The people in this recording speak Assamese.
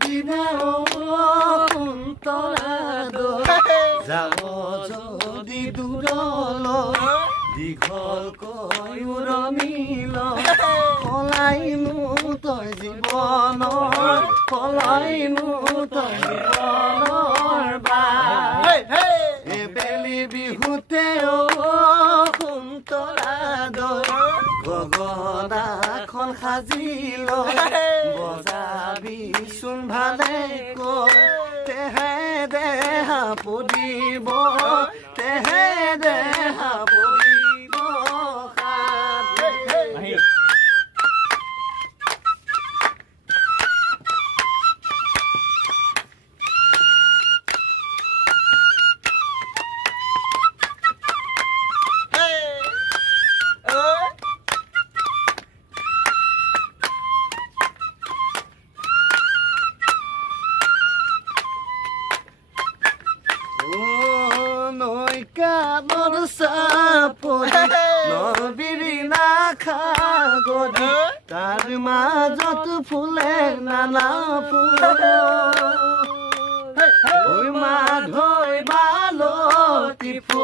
দিনা কুন্তলা যাব যদি দূৰল দীঘল কৈ উৰণিল পলাইনো তই জীৱনৰ পলাইনো তই জীৱনৰ বেলি বিহুতে কুন্তলা গগনাখন সাজিল বজাবি চোন ভালে কৈ তেহে দেহা পৰিব তেহে দেহা পৰিব তাৰ মাজত ফুলে নানা ফুল মাধৈ বালতি ফুল